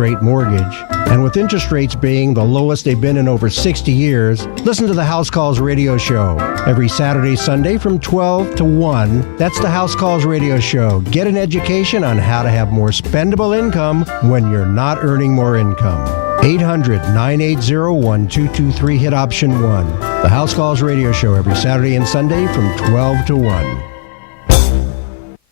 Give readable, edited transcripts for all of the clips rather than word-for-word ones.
rate mortgage. And with interest rates being the lowest they've been in over 60 years, listen to the House Calls Radio Show. Every Saturday, Sunday from 12 to 1. That's the House Calls Radio Show. Get an education on how to have more spendable income when you're not earning more income. 800-980-1223, hit option 1. The House Calls Radio Show every Saturday and Sunday from 12 to 1.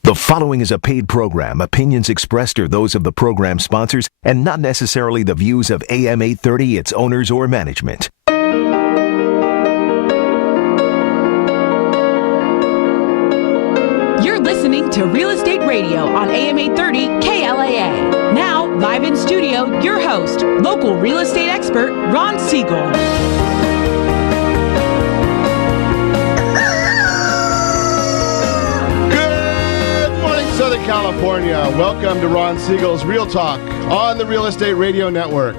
The following is a paid program. Opinions expressed are those of the program sponsors and not necessarily the views of AM 830, its owners, or management. You're listening to Real Estate Radio on AM 830 KLAA. Now, live in studio, your host, local real estate expert, Ron Siegel. Southern California. Welcome to Ron Siegel's Real Talk on the Real Estate Radio Network.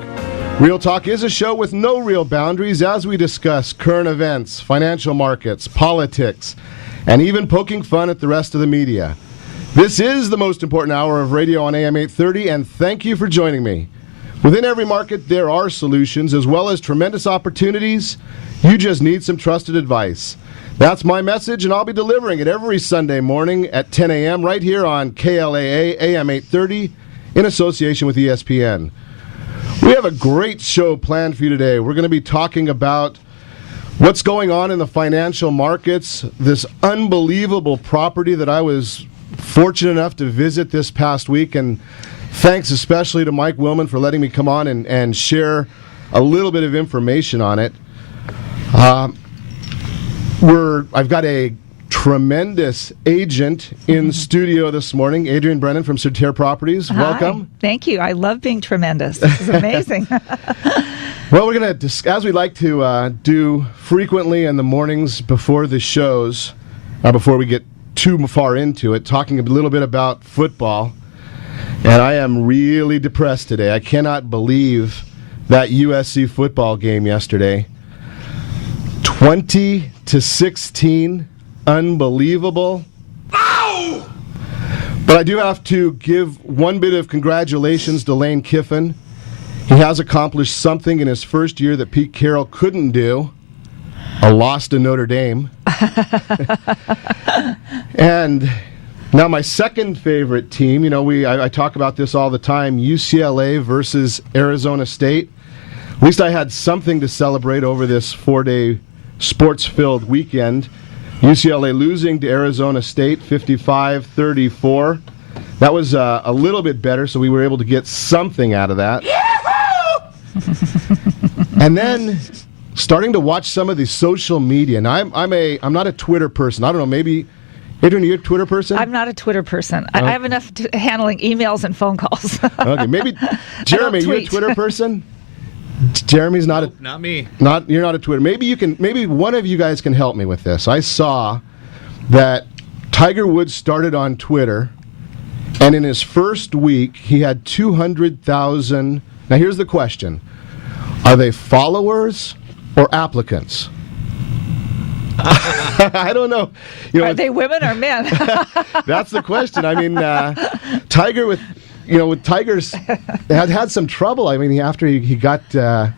Real Talk is a show with no real boundaries as we discuss current events, financial markets, politics, and even poking fun at the rest of the media. This is the most important hour of radio on AM 830, and thank you for joining me. Within every market, there are solutions as well as tremendous opportunities. You just need some trusted advice. That's my message, and I'll be delivering it every Sunday morning at 10 a.m. right here on KLAA AM 830 in association with ESPN. We have a great show planned for you today. We're going to be talking about what's going on in the financial markets, this unbelievable property that I was fortunate enough to visit this past week, and thanks especially to Mike Willman for letting me come on and share a little bit of information on it. I've got a tremendous agent in studio this morning, Adrienne Brennan from Certier Properties. Hi. Welcome. Thank you. I love being tremendous. This is amazing. Well, we're going to, as we like to do frequently in the mornings before the shows, before we get too far into it, talking a little bit about football. And I am really depressed today. I cannot believe that USC football game yesterday. 20-16, unbelievable. Ow! But I do have to give one bit of congratulations to Lane Kiffin. He has accomplished something in his first year that Pete Carroll couldn't do. A loss to Notre Dame. And now my second favorite team, I talk about this all the time, UCLA versus Arizona State. At least I had something to celebrate over this 4-day sports-filled weekend. UCLA losing to Arizona State 55-34. That was a little bit better, so we were able to get something out of that. And then starting to watch some of the social media. Now, I'm not a Twitter person. I don't know, maybe, Adrienne, are you a Twitter person? I'm not a Twitter person. I have enough handling emails and phone calls. Okay, maybe, Jeremy, are you a Twitter person? Jeremy's not nope, not me. You're not a Twitter. Maybe one of you guys can help me with this. I saw that Tiger Woods started on Twitter, and in his first week he had 200,000. Now here's the question: are they followers or applicants? I don't know. Are they women or men? That's the question. I mean, Tiger with Tiger's had some trouble. I mean, after he got, I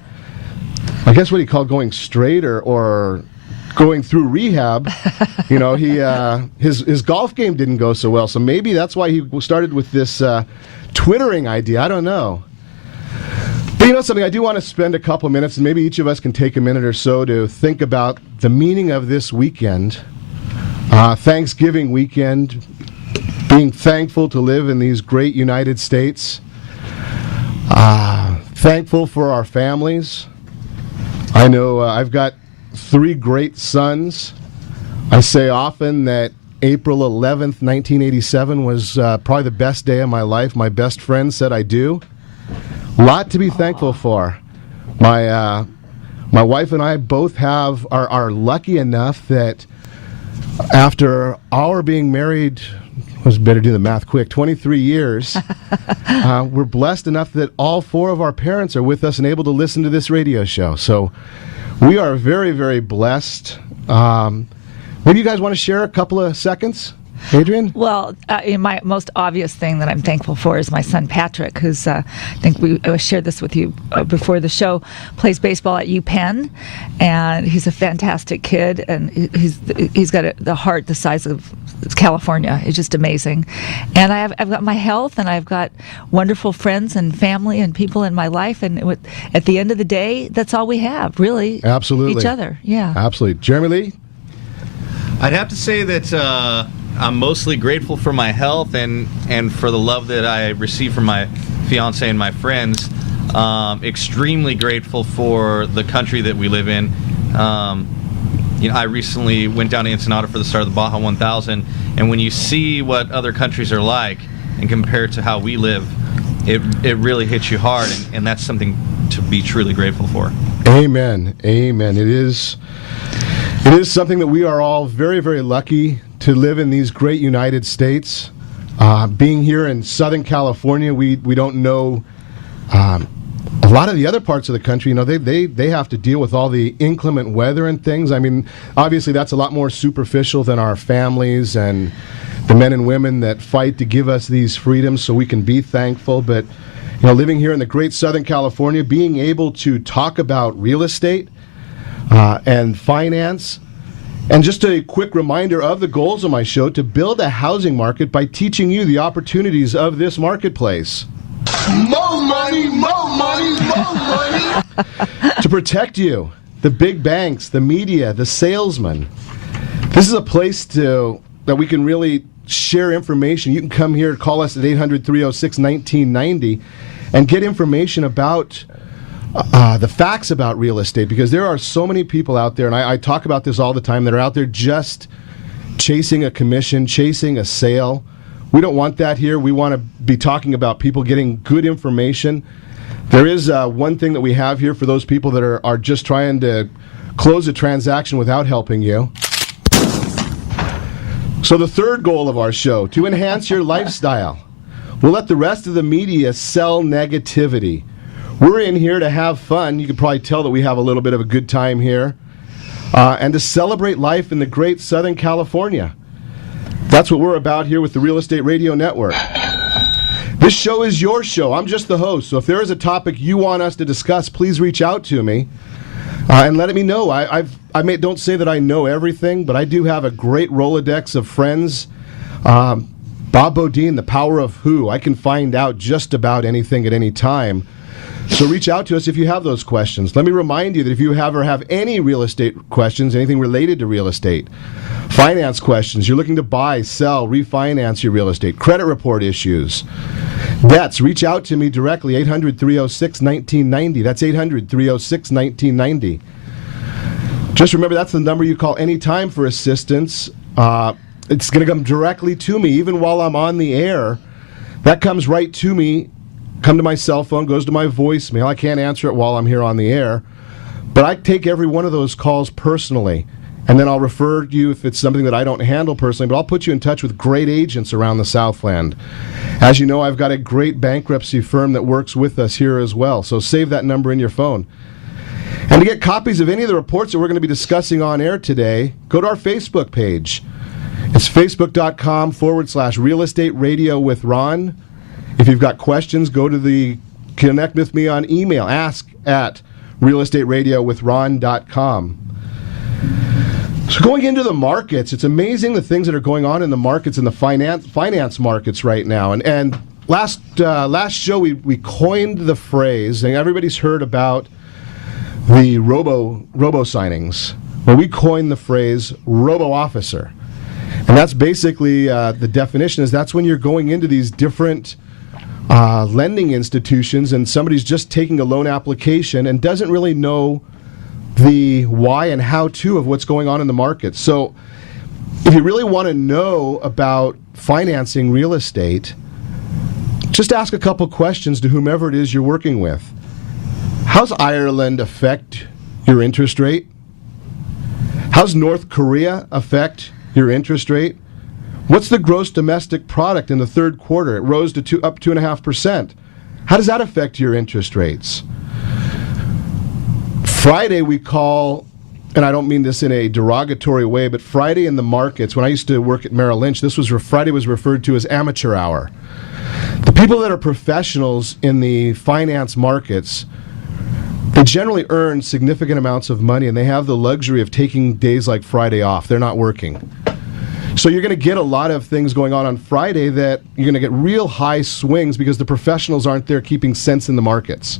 guess what he called going straight or going through rehab, his golf game didn't go so well. So maybe that's why he started with this Twittering idea. I don't know. But something, I do want to spend a couple minutes, and maybe each of us can take a minute or so to think about the meaning of this weekend, Thanksgiving weekend, being thankful to live in these great United States, thankful for our families. I know I've got 3 great sons. I say often that April 11th, 1987 was probably the best day of my life. My best friend said I do. A lot to be thankful for. My wife and I both are lucky enough that after our being married, I was better do the math quick, 23 years, we're blessed enough that all 4 of our parents are with us and able to listen to this radio show. So we are very, very blessed. Maybe you guys want to share a couple of seconds? Adrienne? Well, my most obvious thing that I'm thankful for is my son Patrick, who's I think we shared this with you before the show, plays baseball at UPenn, and he's a fantastic kid, and he's got the heart the size of California. It's just amazing. And I've got my health, and I've got wonderful friends and family and people in my life, and at the end of the day, that's all we have, really. Absolutely. Each other, yeah. Absolutely. Jeremy Lee? I'd have to say that I'm mostly grateful for my health and for the love that I receive from my fiance and my friends. Extremely grateful for the country that we live in. I recently went down to Ensenada for the start of the Baja 1000, and when you see what other countries are like and compare it to how we live, it really hits you hard, and that's something to be truly grateful for. Amen. Amen. It is something that we are all very, very lucky to live in these great United States. Being here in Southern California, we don't know a lot of the other parts of the country. They have to deal with all the inclement weather and things. I mean, obviously that's a lot more superficial than our families and the men and women that fight to give us these freedoms so we can be thankful. But living here in the great Southern California, being able to talk about real estate and finance. And just a quick reminder of the goals of my show: to build a housing market by teaching you the opportunities of this marketplace. More money, more money, more money. To protect you, the big banks, the media, the salesmen. This is a place that we can really share information. You can come here, call us at 800-306-1990 and get information about the facts about real estate, because there are so many people out there, and I talk about this all the time, that are out there just chasing a commission, chasing a sale. We don't want that here. We want to be talking about people getting good information. There is one thing that we have here for those people that are just trying to close a transaction without helping you. So the third goal of our show: to enhance your lifestyle. We'll let the rest of the media sell negativity. We're in here to have fun. You can probably tell that we have a little bit of a good time here. And to celebrate life in the great Southern California. That's what we're about here with the Real Estate Radio Network. This show is your show. I'm just the host. So if there is a topic you want us to discuss, please reach out to me and let me know. Don't say that I know everything, but I do have a great Rolodex of friends. Bob Bodine, the power of who. I can find out just about anything at any time. So reach out to us if you have those questions. Let me remind you that if you ever have any real estate questions, anything related to real estate, finance questions, you're looking to buy, sell, refinance your real estate, credit report issues, debts, reach out to me directly, 800-306-1990. That's 800-306-1990. Just remember, that's the number you call anytime for assistance. It's going to come directly to me, even while I'm on the air. That comes right to me. Come to my cell phone, goes to my voicemail. I can't answer it while I'm here on the air, but I take every one of those calls personally, and then I'll refer you if it's something that I don't handle personally, but I'll put you in touch with great agents around the Southland. As you know, I've got a great bankruptcy firm that works with us here as well, so save that number in your phone. And to get copies of any of the reports that we're going to be discussing on air today, go to our Facebook page. It's facebook.com/Real Estate Radio with Ron. If you've got questions, go to the connect with me on email. Ask at realestateradio.com. So going into the markets, it's amazing the things that are going on in the markets, in the finance markets right now. And last show we coined the phrase, and everybody's heard about the robo signings. Well, we coined the phrase robo officer, and that's basically the definition is that's when you're going into these different lending institutions and somebody's just taking a loan application and doesn't really know the why and how to of what's going on in the market. So if you really want to know about financing real estate, just ask a couple questions to whomever it is you're working with. How's Ireland affect your interest rate? How's North Korea affect your interest rate? What's the gross domestic product in the third quarter? It rose to up 2.5%. How does that affect your interest rates? Friday we call and I don't mean this in a derogatory way, but Friday in the markets, when I used to work at Merrill Lynch, Friday was referred to as amateur hour. The people that are professionals in the finance markets, they generally earn significant amounts of money, and they have the luxury of taking days like Friday off. They're not working. So you're going to get a lot of things going on Friday that you're going to get real high swings because the professionals aren't there keeping sense in the markets.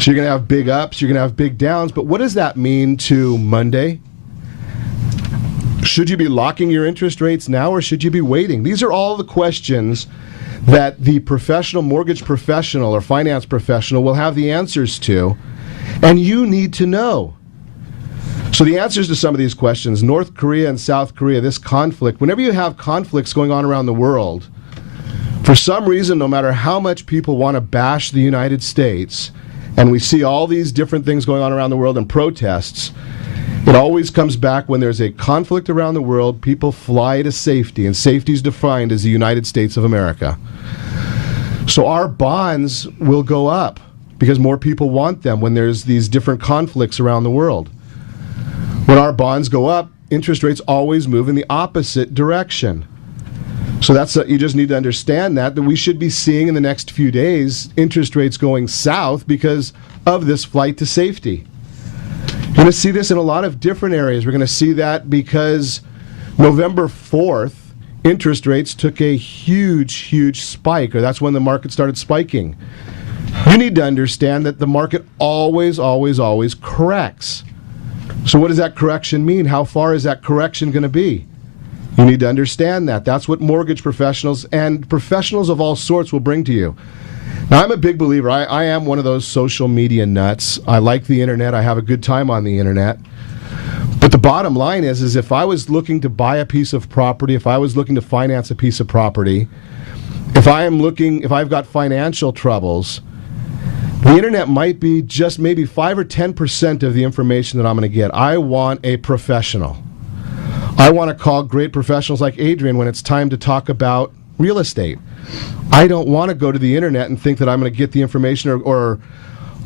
So you're going to have big ups, you're going to have big downs, but what does that mean to Monday? Should you be locking your interest rates now, or should you be waiting? These are all the questions that the professional, mortgage professional or finance professional will have the answers to, and you need to know. So the answers to some of these questions, North Korea and South Korea, this conflict, whenever you have conflicts going on around the world, for some reason, no matter how much people want to bash the United States, and we see all these different things going on around the world and protests, it always comes back when there's a conflict around the world, people fly to safety, and safety is defined as the United States of America. So our bonds will go up because more people want them when there's these different conflicts around the world. When our bonds go up, interest rates always move in the opposite direction. So you just need to understand that we should be seeing in the next few days interest rates going south because of this flight to safety. You're going to see this in a lot of different areas. We're going to see that because November 4th, interest rates took a huge spike, or that's when the market started spiking. You need to understand that the market always corrects. So what does that correction mean? How far is that correction going to be? You need to understand that. That's what mortgage professionals and professionals of all sorts will bring to you. Now, I'm a big believer. I am one of those social media nuts. I like the internet. I have a good time on the internet. But the bottom line is if I was looking to buy a piece of property, if I was looking to finance a piece of property, if I've got financial troubles, the internet might be just maybe 5 or 10% of the information that I'm going to get. I want a professional. I want to call great professionals like Adrienne when it's time to talk about real estate. I don't want to go to the internet and think that I'm going to get the information or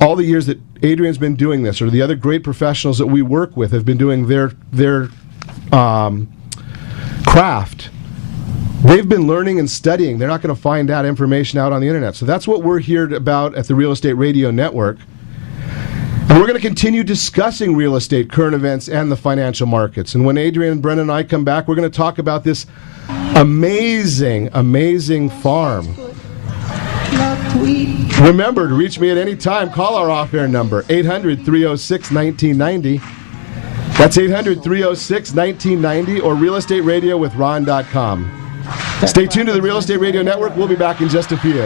all the years that Adrienne's been doing this, or the other great professionals that we work with have been doing their craft. They've been learning and studying. They're not going to find that information out on the internet. So that's what we're here about at the Real Estate Radio Network. And we're going to continue discussing real estate, current events, and the financial markets. And when Adrienne Brennan and I come back, we're going to talk about this amazing farm. Remember to reach me at any time. Call our off-air number, 800-306-1990. That's 800-306-1990 or realestateradio.com. Stay tuned to the Real Estate Radio Network. We'll be back in just a few.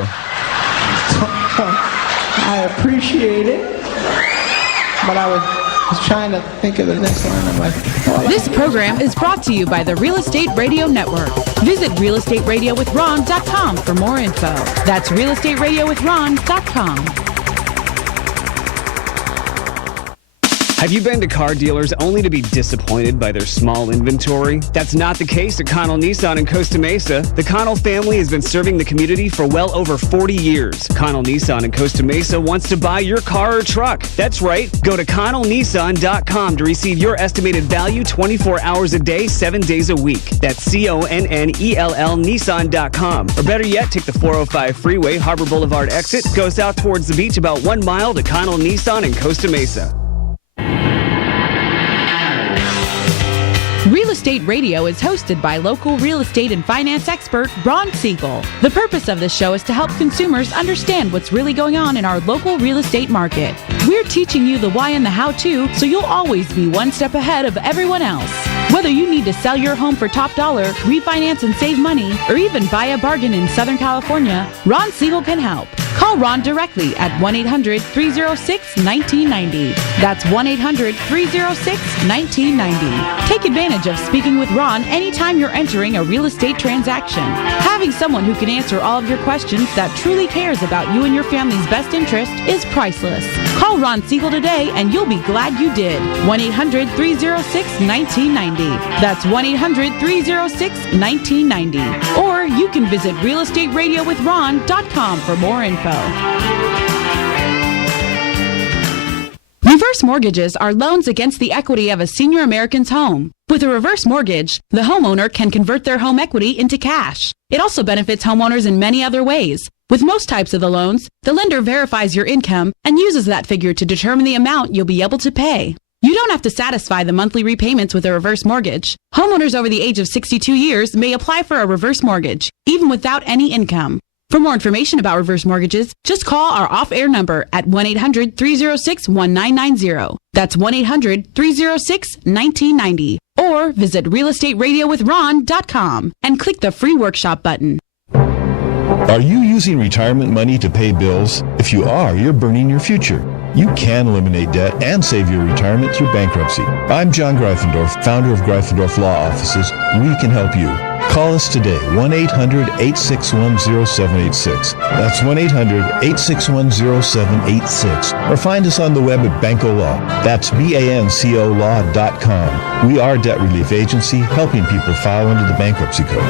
I appreciate it, but I was trying to think of the next one. I'm like, This program is brought to you by the Real Estate Radio Network. Visit realestateradio.com for more info. That's realestateradio.com. Have you been to car dealers only to be disappointed by their small inventory? That's not the case at Connell Nissan in Costa Mesa. The Connell family has been serving the community for well over 40 years. Connell Nissan in Costa Mesa wants to buy your car or truck. That's right. Go to ConnellNissan.com to receive your estimated value 24 hours a day, 7 days a week. That's CONNELL Nissan.com. Or better yet, take the 405 freeway, Harbor Boulevard exit, go south towards the beach about 1 mile to Connell Nissan in Costa Mesa. Real Estate Radio is hosted by local real estate and finance expert Ron Siegel. The purpose of this show is to help consumers understand what's really going on in our local real estate market. We're teaching you the why and the how-to, so you'll always be one step ahead of everyone else. Whether you need to sell your home for top dollar, refinance and save money, or even buy a bargain in Southern California, Ron Siegel can help. Call Ron directly at 1-800-306-1990. That's 1-800-306-1990. Take advantage of speaking with Ron anytime you're entering a real estate transaction. Having someone who can answer all of your questions that truly cares about you and your family's best interest is priceless. Call Ron Siegel today and you'll be glad you did. 1-800-306-1990. That's 1-800-306-1990. Or you can visit realestateradio.com for more info. Reverse Reverse mortgages are loans against the equity of a senior American's home. With a reverse mortgage, the homeowner can convert their home equity into cash. It also benefits homeowners in many other ways. With most types of the loans, the lender verifies your income and uses that figure to determine the amount you'll be able to pay. You don't have to satisfy the monthly repayments with a reverse mortgage. Homeowners over the age of 62 years may apply for a reverse mortgage, even without any income. For more information about reverse mortgages, just call our off-air number at 1-800-306-1990. That's 1-800-306-1990. Or visit realestatewithron.com and click the free workshop button. Are you using retirement money to pay bills? If you are, you're burning your future. You can eliminate debt and save your retirement through bankruptcy. I'm John Greifendorf, founder of Greifendorf Law Offices. We can help you. Call us today, 1-800-861-0786. That's 1-800-861-0786. Or find us on the web at Banco Law. That's BANCOlaw.com. We are a debt relief agency helping people file under the bankruptcy code.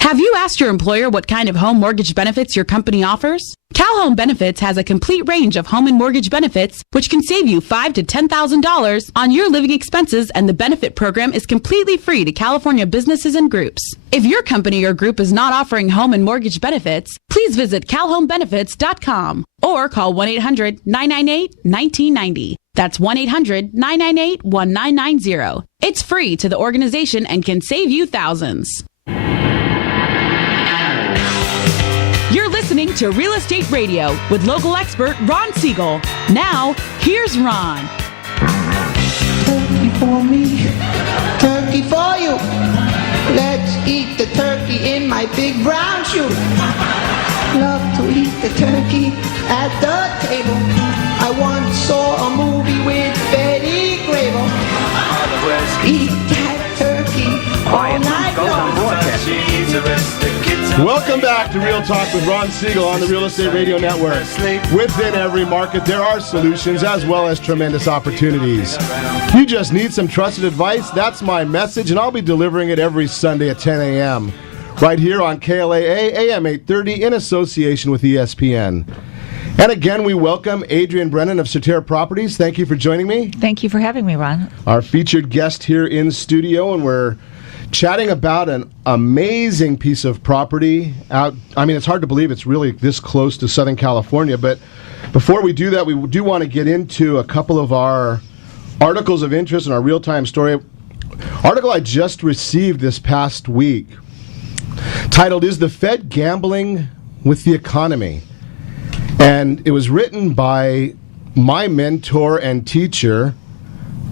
Have you asked your employer what kind of home mortgage benefits your company offers? Cal Home Benefits has a complete range of home and mortgage benefits, which can save you $5,000 to $10,000 on your living expenses, and the benefit program is completely free to California businesses and groups. If your company or group is not offering home and mortgage benefits, please visit calhomebenefits.com or call 1-800-998-1990. That's 1-800-998-1990. It's free to the organization and can save you thousands. You're listening to Real Estate Radio with local expert Ron Siegel. Now, here's Ron. Turkey for me, turkey for you. Let's eat the turkey in my big brown shoe. Love to eat the turkey at the table. I once saw a movie with Betty Grable. Eat that turkey all night long. Welcome back to Real Talk with Ron Siegel on the Real Estate Radio Network. Within every market, there are solutions as well as tremendous opportunities. You just need some trusted advice. That's my message, and I'll be delivering it every Sunday at 10 a.m. right here on KLAA AM 830 in association with ESPN. And again, we welcome Adrienne Brennan of Certera Properties. Thank you for joining me. Thank you for having me, Ron. Our featured guest here in studio, and we're chatting about an amazing piece of property out. I mean, it's hard to believe it's really this close to Southern California, but before we do that, we do want to get into a couple of our articles of interest in our real-time story. Article I just received this past week titled, "Is the Fed Gambling with the Economy?" And it was written by my mentor and teacher,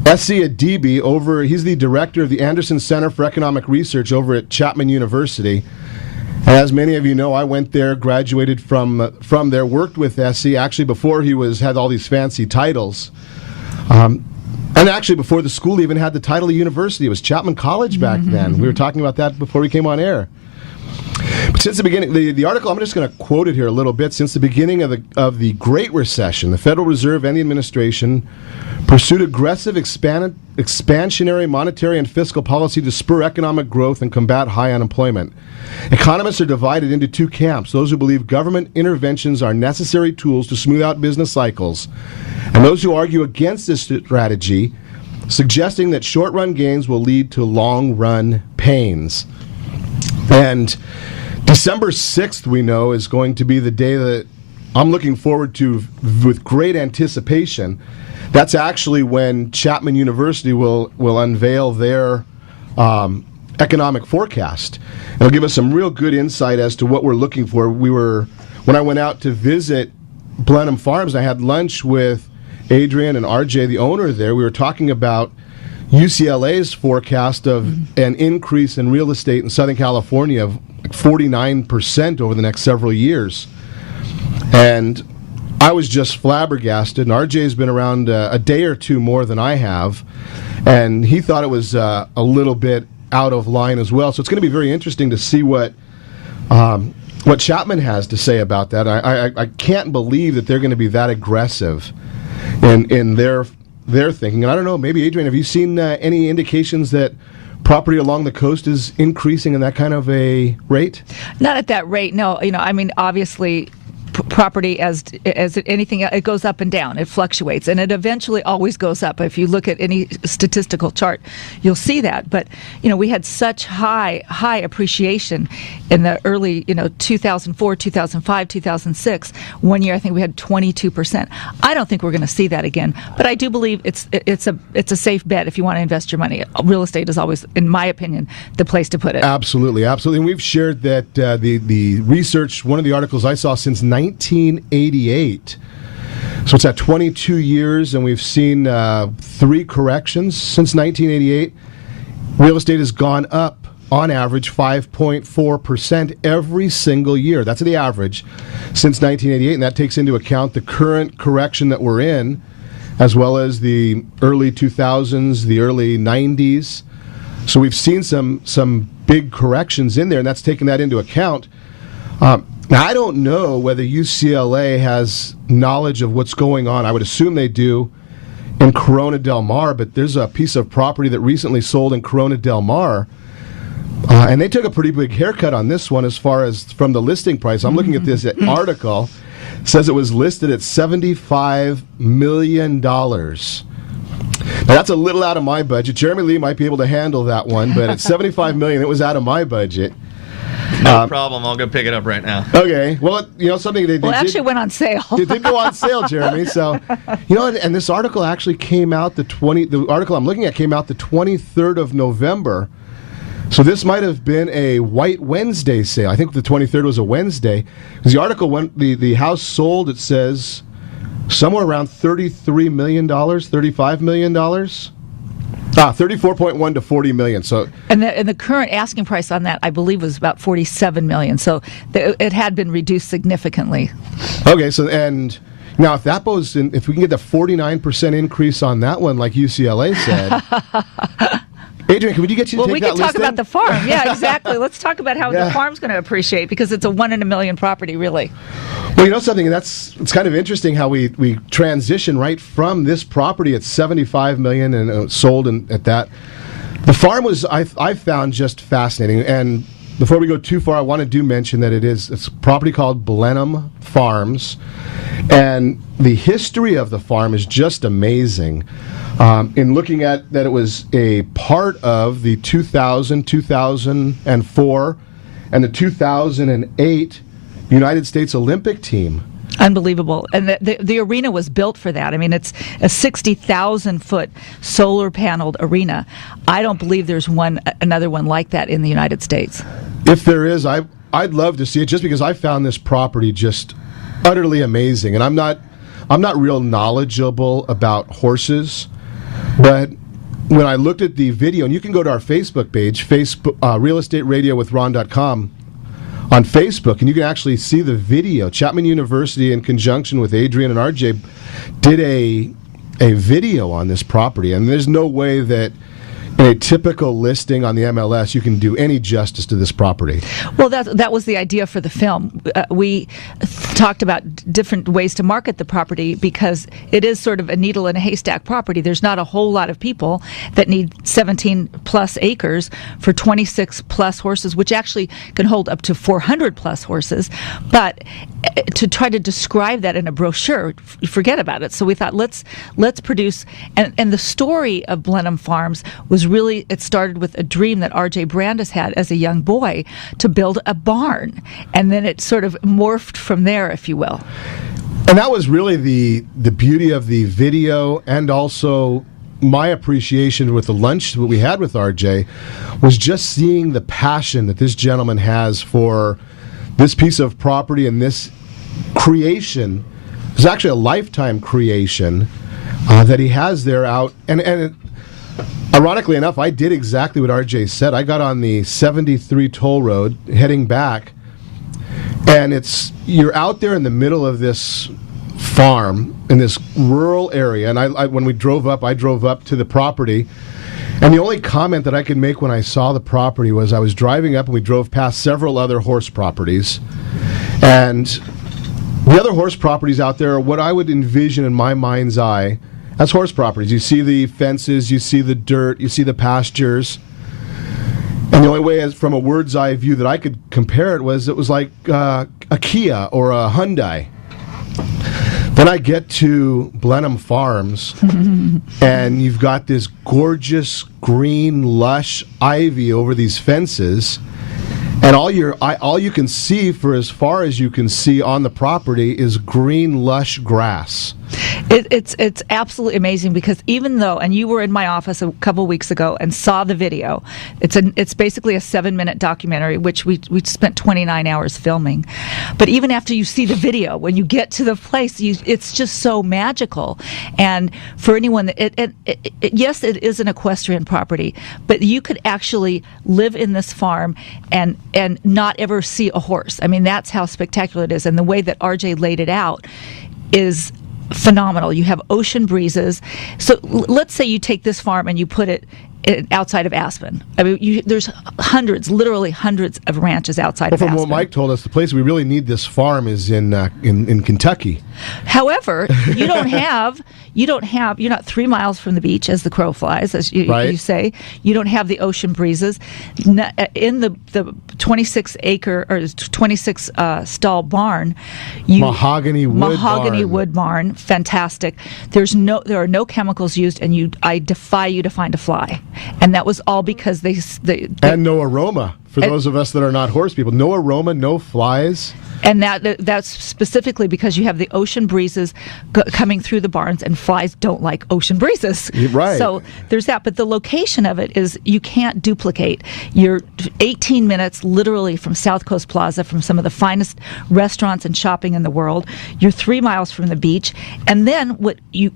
S.C. Adibi, he's the director of the Anderson Center for Economic Research over at Chapman University. As many of you know, I went there, graduated from there, worked with S.C. actually before he had all these fancy titles. And actually before the school even had the title of university. It was Chapman College back then. We were talking about that before we came on air. But since the beginning, the article, I'm just going to quote it here a little bit. Since the beginning of the Great Recession, the Federal Reserve and the administration pursued aggressive expansionary monetary and fiscal policy to spur economic growth and combat high unemployment. Economists are divided into two camps: those who believe government interventions are necessary tools to smooth out business cycles, and those who argue against this strategy, suggesting that short-run gains will lead to long-run pains. And December 6th, we know, is going to be the day that I'm looking forward to with great anticipation. That's actually when Chapman University will unveil their economic forecast. It'll give us some real good insight as to what we're looking for. When I went out to visit Blenheim Farms, I had lunch with Adrienne and RJ, the owner there. We were talking about UCLA's forecast of an increase in real estate in Southern California of 49% over the next several years. And I was just flabbergasted, and RJ's been around a day or two more than I have, and he thought it was a little bit out of line as well. So it's going to be very interesting to see what Chapman has to say about that. I can't believe that they're going to be that aggressive in their thinking. And I don't know, maybe Adrienne, have you seen any indications that property along the coast is increasing in that kind of a rate? Not at that rate, no. I mean, obviously, property as anything. It goes up and down. It fluctuates, and it eventually always goes up. If you look at any statistical chart, you'll see that. But we had such high appreciation in the early 2004, 2005, 2006. One year I think we had 22%. I don't think we're going to see that again. But I do believe it's a safe bet if you want to invest your money. Real estate is always, in my opinion, the place to put it. Absolutely. And we've shared that the research, one of the articles I saw since 1988. So it's at 22 years, and we've seen 3 corrections since 1988. Real estate has gone up, on average, 5.4% every single year. That's the average since 1988, and that takes into account the current correction that we're in, as well as the early 2000s, the early 90s. So we've seen some big corrections in there, and that's taken that into account. Now, I don't know whether UCLA has knowledge of what's going on. I would assume they do in Corona Del Mar, but there's a piece of property that recently sold in Corona Del Mar, and they took a pretty big haircut on this one as far as from the listing price. I'm looking at this article. It says it was listed at $75 million. Now, that's a little out of my budget. Jeremy Lee might be able to handle that one, but at $75 million, it was out of my budget. No problem. I'll go pick it up right now. Okay. Well, something they actually went on sale. It did go on sale, Jeremy. So, and this article actually came out the article I'm looking at came out the 23rd of November. So this might have been a White Wednesday sale. I think the 23rd was a Wednesday. Because the article the house sold, it says, somewhere around $33 million, $35 million. 34.1 to 40 million. So, and the current asking price on that, I believe, was about 47 million. So it had been reduced significantly. Okay, so and now if that goes in, if we can get the 49% increase on that one, like UCLA said. Adrienne, would you get you to take that we can talk listing? about the farm. Yeah, exactly. Let's talk about how the farm's going to appreciate, because it's a 1 in a million property, really. Well, something, it's kind of interesting how we transition right from this property at $75 million and sold at that. The farm was, I found, just fascinating. And before we go too far, I want to mention that it's a property called Blenheim Farms. And the history of the farm is just amazing. In looking at that, it was a part of the 2000, 2004, and the 2008 United States Olympic team. Unbelievable. And the arena was built for that. I mean, it's a 60,000-foot solar-paneled arena. I don't believe there's another one like that in the United States. If there is, I'd love to see it, just because I found this property just utterly amazing. And I'm not real knowledgeable about horses, but when I looked at the video, and you can go to our Facebook page, realestateradio.com on Facebook, and you can actually see the video. Chapman University, in conjunction with Adrienne and RJ, did a video on this property, and there's no way that in a typical listing on the MLS you can do any justice to this property. Well, that was the idea for the film. We talked about different ways to market the property, because it is sort of a needle in a haystack property. There's not a whole lot of people that need 17 plus acres for 26 plus horses, which actually can hold up to 400 plus horses. But to try to describe that in a brochure, forget about it. So we thought, let's produce, and the story of Blenheim Farms was really, it started with a dream that R.J. Brandes had as a young boy to build a barn, and then it sort of morphed from there, if you will. And that was really the beauty of the video, and also my appreciation with the lunch that we had with RJ was just seeing the passion that this gentleman has for this piece of property and this creation. It's actually a lifetime creation that he has there out. And ironically enough, I did exactly what RJ said. I got on the 73 toll road heading back, and you're out there in the middle of this farm in this rural area. And I when we drove up, I drove up to the property, and the only comment that I could make when I saw the property was I was driving up and we drove past several other horse properties, and the other horse properties out there are what I would envision in my mind's eye as horse properties. You see the fences, you see the dirt, you see the pastures. And the only way, from a bird's eye view, that I could compare it was like a Kia or a Hyundai. Then I get to Blenheim Farms, and you've got this gorgeous green, lush ivy over these fences, and all you can see for as far as you can see on the property is green, lush grass. It's absolutely amazing, because even though, and you were in my office a couple weeks ago and saw the video, it's basically a 7-minute documentary, which we spent 29 hours filming. But even after you see the video, when you get to the place, it's just so magical. And for anyone, yes, it is an equestrian property, but you could actually live in this farm and not ever see a horse. I mean, that's how spectacular it is. And the way that RJ laid it out is phenomenal. You have ocean breezes. So let's say you take this farm and you put it outside of Aspen. I mean, there's literally hundreds of ranches outside of Aspen. From what Mike told us, the place we really need this farm is in Kentucky. However, you're not 3 miles from the beach as the crow flies, as you say. You don't have the ocean breezes. In the 26 acre or 26 stall barn, mahogany wood barn, fantastic. There are no chemicals used, and I defy you to find a fly. And that was all because they and no aroma for those of us that are not horse people. No aroma, no flies. And that's specifically because you have the ocean breezes coming through the barns, and flies don't like ocean breezes. Right. So there's that. But the location of it is you can't duplicate. You're 18 minutes literally from South Coast Plaza, from some of the finest restaurants and shopping in the world. You're 3 miles from the beach. And then what you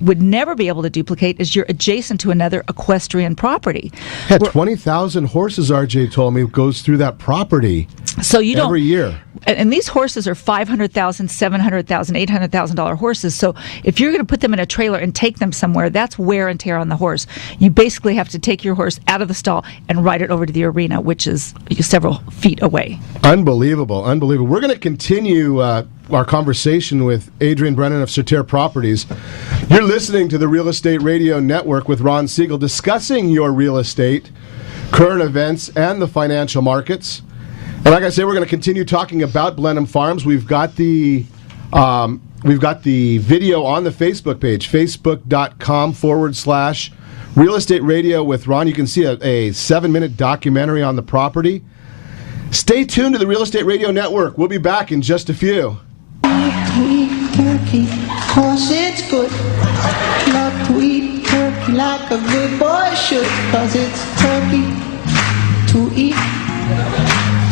would never be able to duplicate is you're adjacent to another equestrian property. Yeah, 20,000 horses, RJ told me, goes through that property every year. And these horses are $500,000, $700,000, $800,000 horses. So if you're going to put them in a trailer and take them somewhere, that's wear and tear on the horse. You basically have to take your horse out of the stall and ride it over to the arena, which is several feet away. Unbelievable. We're going to continue our conversation with Adrienne Brennan of Certere Properties. You're listening to the Real Estate Radio Network with Ron Siegel, discussing your real estate, current events, and the financial markets. And like I say, we're going to continue talking about Blenheim Farms. We've got the video on the Facebook page, facebook.com/Real Estate Radio with Ron. You can see a 7-minute documentary on the property. Stay tuned to the Real Estate Radio Network. We'll be back in just a few. Love to eat turkey, 'cause it's good. Love to eat turkey like a good boy should, 'cause it's turkey to eat.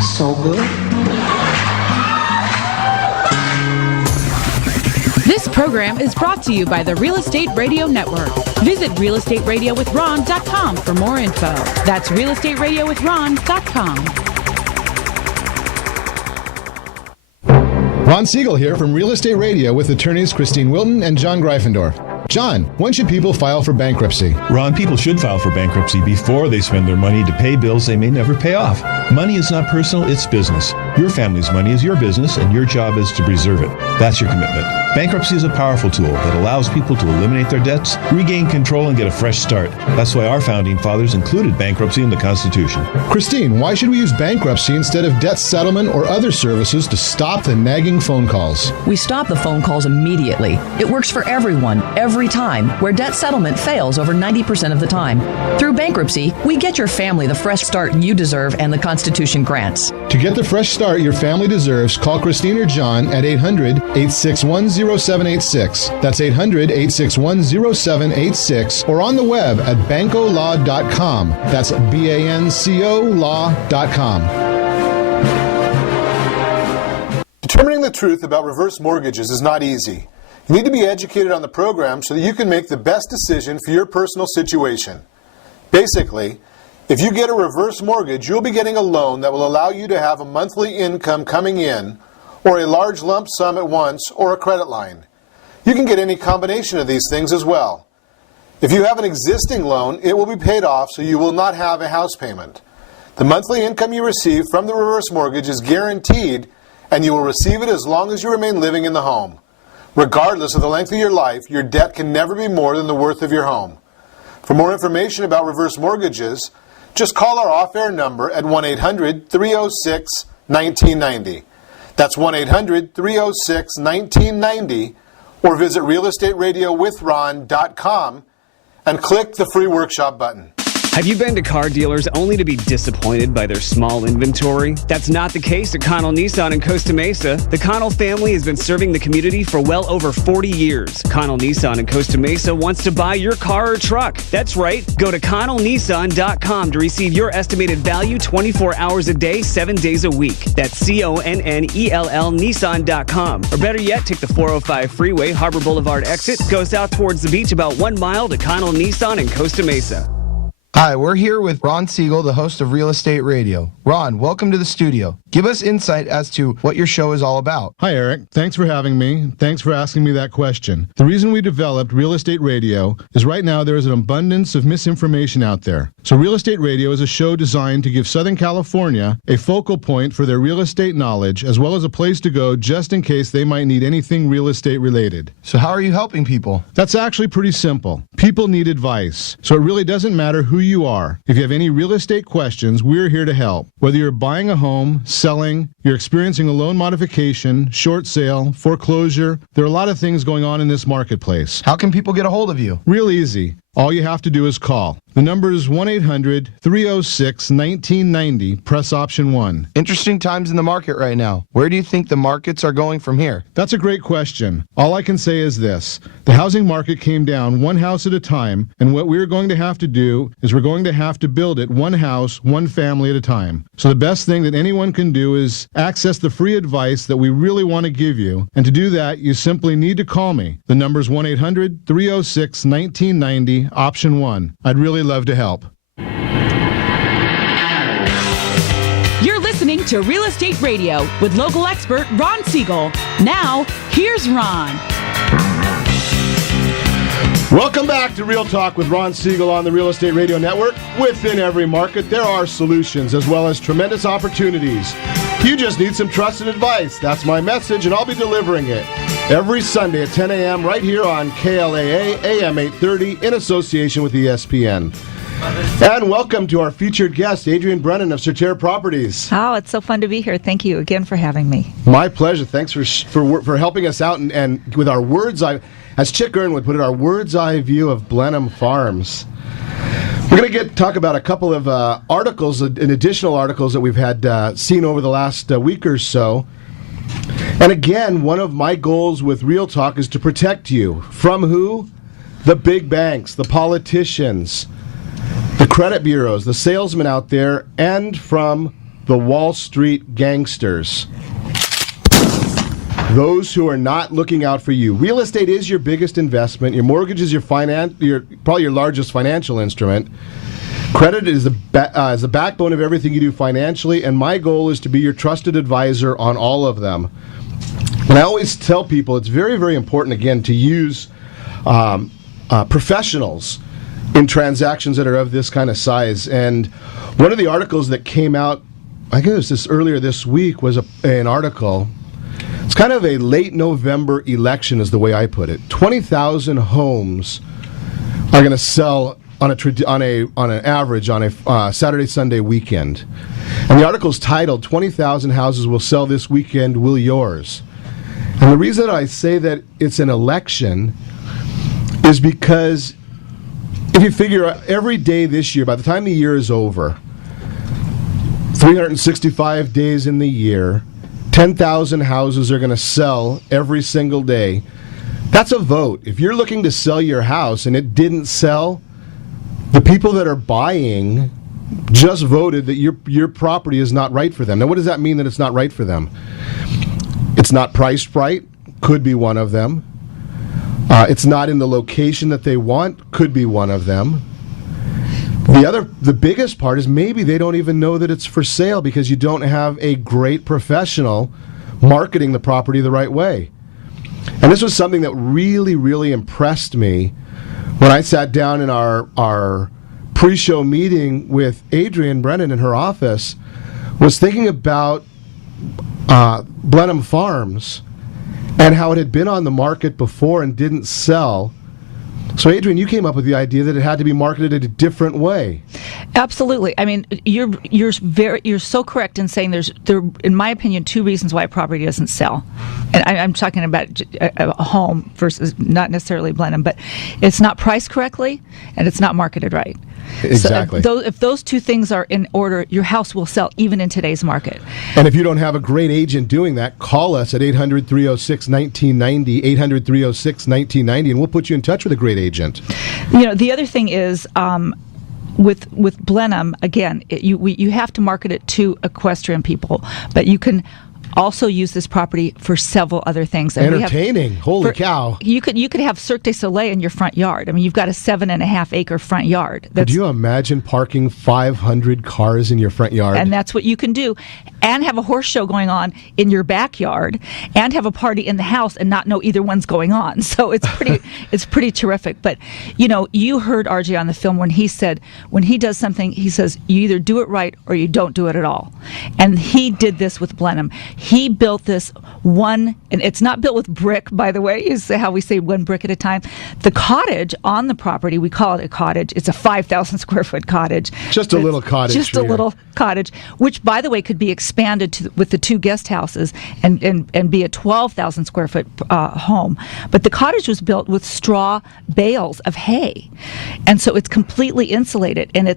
So good. This program is brought to you by the Real Estate Radio Network. Visit realestateradio.com for more info. That's realestateradio.com. Ron Siegel here from Real Estate Radio with attorneys Christine Wilton and John Greifendorf. John, when should people file for bankruptcy? Ron, people should file for bankruptcy before they spend their money to pay bills they may never pay off. Money is not personal, it's business. Your family's money is your business, and your job is to preserve it. That's your commitment. Bankruptcy is a powerful tool that allows people to eliminate their debts, regain control, and get a fresh start. That's why our founding fathers included bankruptcy in the Constitution. Christine, why should we use bankruptcy instead of debt settlement or other services to stop the nagging phone calls? We stop the phone calls immediately. It works for everyone, every time, where debt settlement fails over 90% of the time. Through bankruptcy, we get your family the fresh start you deserve and the Constitution grants. To get the fresh start your family deserves, call Christine or John at 800-861-0786. That's 800-861-0786, or on the web at bancolaw.com. That's BANCO law.com. Determining the truth about reverse mortgages is not easy. You need to be educated on the program so that you can make the best decision for your personal situation. Basically, if you get a reverse mortgage, you'll be getting a loan that will allow you to have a monthly income coming in, or a large lump sum at once, or a credit line. You can get any combination of these things as well. If you have an existing loan, it will be paid off, so you will not have a house payment. The monthly income you receive from the reverse mortgage is guaranteed, and you will receive it as long as you remain living in the home. Regardless of the length of your life, your debt can never be more than the worth of your home. For more information about reverse mortgages, just call our off-air number at 1-800-306-1990. That's 1-800-306-1990, or visit realestateradio.com and click the free workshop button. Have you been to car dealers only to be disappointed by their small inventory? That's not the case at Connell Nissan in Costa Mesa. The Connell family has been serving the community for well over 40 years. Connell Nissan in Costa Mesa wants to buy your car or truck. That's right. Go to ConnellNissan.com to receive your estimated value 24 hours a day, 7 days a week. That's CONNELL Nissan.com. Or better yet, take the 405 freeway, Harbor Boulevard exit, go south towards the beach about 1 mile to Connell Nissan in Costa Mesa. Hi, we're here with Ron Siegel, the host of Real Estate Radio. Ron, welcome to the studio. Give us insight as to what your show is all about. Hi, Eric. Thanks for having me. Thanks for asking me that question. The reason we developed Real Estate Radio is right now there is an abundance of misinformation out there. So Real Estate Radio is a show designed to give Southern California a focal point for their real estate knowledge, as well as a place to go just in case they might need anything real estate related. So how are you helping people? That's actually pretty simple. People need advice. So it really doesn't matter who you are. If you have any real estate questions, we're here to help. Whether you're buying a home, selling, you're experiencing a loan modification, short sale, foreclosure, there are a lot of things going on in this marketplace. How can people get a hold of you? Real easy. All you have to do is call. The number is 1-800-306-1990. Press option 1. Interesting times in the market right now. Where do you think the markets are going from here? That's a great question. All I can say is this. The housing market came down one house at a time, and what we're going to have to do is we're going to have to build it one house, one family at a time. So the best thing that anyone can do is access the free advice that we really want to give you. And to do that, you simply need to call me. The number is 1-800-306-1990. Option 1. I'd really love to help. You're listening to Real Estate Radio with local expert Ron Siegel. Now, here's Ron. Welcome back to Real Talk with Ron Siegel on the Real Estate Radio Network. Within every market, there are solutions as well as tremendous opportunities. You just need some trusted advice. That's my message, and I'll be delivering it every Sunday at 10 a.m. right here on KLAA AM 830 in association with ESPN. And welcome to our featured guest, Adrienne Brennan of Certere Properties. Oh, it's so fun to be here. Thank you again for having me. My pleasure. Thanks for helping us out and with our words eye, as Chick Earn would put it, our words eye view of Blenheim Farms. We're going to talk about a couple of articles, and additional articles that we've had seen over the last week or so. And again, one of my goals with Real Talk is to protect you from who? The big banks, the politicians, the credit bureaus, the salesmen out there, and from the Wall Street gangsters. Those who are not looking out for you. Real estate is your biggest investment. Your mortgage is probably your largest financial instrument. Credit is the backbone of everything you do financially, and my goal is to be your trusted advisor on all of them. And I always tell people it's very, very important, again, to use professionals in transactions that are of this kind of size. And one of the articles that came out, I think it was earlier this week, was an article. It's kind of a late November election is the way I put it. 20,000 homes are going to sell on an average on a Saturday, Sunday weekend. And the article's titled, 20,000 houses will sell this weekend, will yours? And the reason that I say that it's an election is because if you figure every day this year, by the time the year is over, 365 days in the year, 10,000 houses are going to sell every single day. That's a vote. If you're looking to sell your house and it didn't sell, the people that are buying just voted that your property is not right for them. Now, what does that mean that it's not right for them? It's not priced right, could be one of them. It's not in the location that they want, could be one of them. The biggest part is maybe they don't even know that it's for sale because you don't have a great professional marketing the property the right way. And this was something that really, really impressed me when I sat down in our pre-show meeting with Adrienne Brennan in her office, was thinking about Blenheim Farms and how it had been on the market before and didn't sell. So, Adrienne, you came up with the idea that it had to be marketed a different way. Absolutely. I mean, you're so correct in saying there, in my opinion, two reasons why a property doesn't sell. And I'm talking about a home versus not necessarily Blenheim, but it's not priced correctly and it's not marketed right. Exactly. So if those two things are in order, your house will sell even in today's market. And if you don't have a great agent doing that, call us at 800-306-1990, 800-306-1990, and we'll put you in touch with a great agent. You know, the other thing is, with Blenheim, again, you have to market it to equestrian people, but you can also use this property for several other things. And entertaining. Holy cow. You could have Cirque du Soleil in your front yard. I mean, you've got a 7.5 acre front yard. Could you imagine parking 500 cars in your front yard? And that's what you can do. And have a horse show going on in your backyard and have a party in the house and not know either one's going on. So it's pretty terrific. But, you know, you heard RJ on the film when he said, when he does something, he says, you either do it right or you don't do it at all. And he did this with Blenheim. He built this one, and it's not built with brick, by the way, is how we say one brick at a time. The cottage on the property, we call it a cottage. It's a 5,000 square foot cottage. Just a little cottage. Just a little cottage, which, by the way, could be expanded with the two guest houses and be a 12,000 square foot home. But the cottage was built with straw bales of hay. And so it's completely insulated. And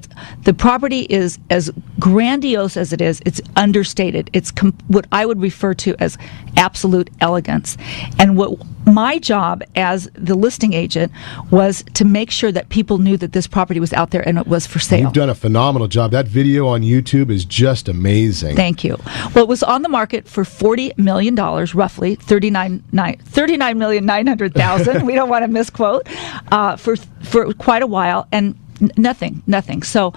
the property is as grandiose as it is. It's understated. It's what I would refer to as absolute elegance. And what my job as the listing agent was to make sure that people knew that this property was out there and it was for sale. You've done a phenomenal job. That video on YouTube is just amazing. Thank you. Well, it was on the market for $40 million, roughly, $39,900,000. We don't want to misquote, for quite a while, and nothing. So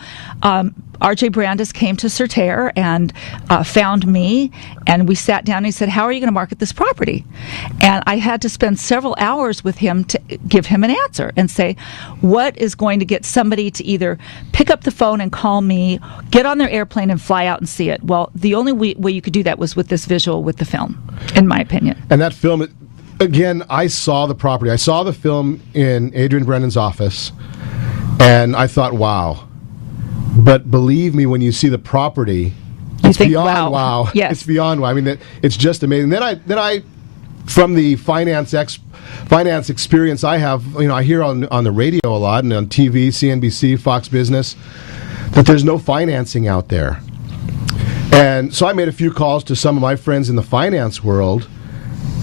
RJ Brandes came to Certere and found me, and we sat down and he said, how are you going to market this property? And I had to spend several hours with him to give him an answer and say, what is going to get somebody to either pick up the phone and call me, get on their airplane and fly out and see it? Well, the only way you could do that was with this visual, with the film, in my opinion. And that film, again, I saw the property. I saw the film in Adrienne Brennan's office, and I thought, wow. But believe me, when you see the property, it's beyond wow. Yes. It's beyond wow. I mean, it's just amazing. Then I, from the finance experience I have, you know, I hear on the radio a lot and on TV, CNBC, Fox Business, that there's no financing out there. And so I made a few calls to some of my friends in the finance world,